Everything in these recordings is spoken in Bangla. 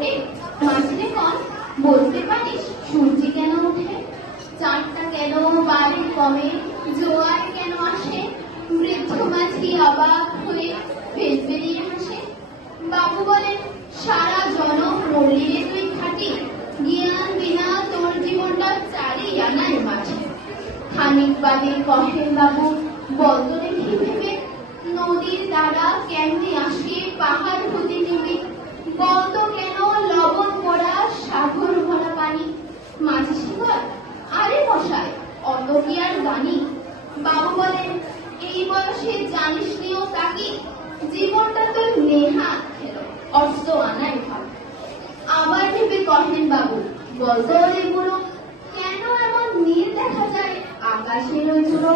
ওঠে? মাঝে কন বলতে পারিস সূর্য কেন ওঠে? চাঁদটা কেন বাড়ে কমে? জোয়ার কেন আসে? বৃদ্ধ মাঝি অবাক হয়ে ফেলফেলিয়ে হাসে। বাবু বলেন, সারা জনম মরলি রে তুই খাটি, জ্ঞান বিনা তোর জীবনটা চারি আনার মাঝে। খানিক বাদে কহেন বাবু, বলতো দেখি ভেবে, নদীর দ্বারা কেমনি আসে পাহাড় হতে নেমে? বলতো কেন লবণ পড়া সাগর ভরা পানি? মাঝি শিকর, আরে মশাই অত কি আর জানি? বাবু বলেন, এই বয়সে জানিস নিও তাকি, জীবনটা তোর নেহা খেল অস্ত আনাই ভাব। আবার ভেবে কহেন বাবু, বলতো রে বুড়ো, কেন এমন নীল দেখা যায় আকাশের ওই চূড়ো?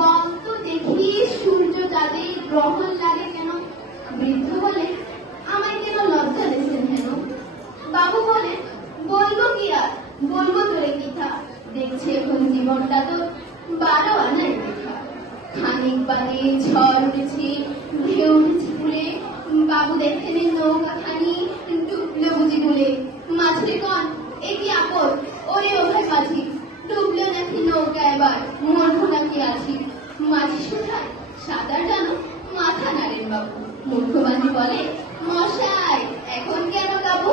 বলতো দেখি সূর্য চাঁদে গ্রহণ লাগে কেন? বৃদ্ধ বলে, আমায় কেন লজ্জা দিয়েছেন হেন? বাবু বলে, বলবো কি আর, বলবো তোরে কিথা, দেখছে এখন জীবনটা তো 12 আনাই দেখা। খানিক বাদে ঝড় উঠেছে, ঢেউ উঠেছে ফুলে, বাবু দেখেন নৌকা খানি ডুবলো বুঝি গুলে। মাঝে কন, এ কি আপদ, ওরে ও ভাই মাঝি, ডুবলো নাকি নৌকা এবার, মরবো নাকি আছি? মাঝি শুধায়, সাঁতার জানো? মাথা নাড়েন বাবু। মূর্খ মাঝি বলে, মশাই এখন কেন বাবু?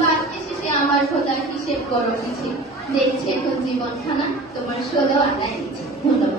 বাক্যে শেষে আমার খোদার হিসেব করো কিছু, দেখছে এখন জীবনখানা তোমার 16 আনায়। ধন্যবাদ।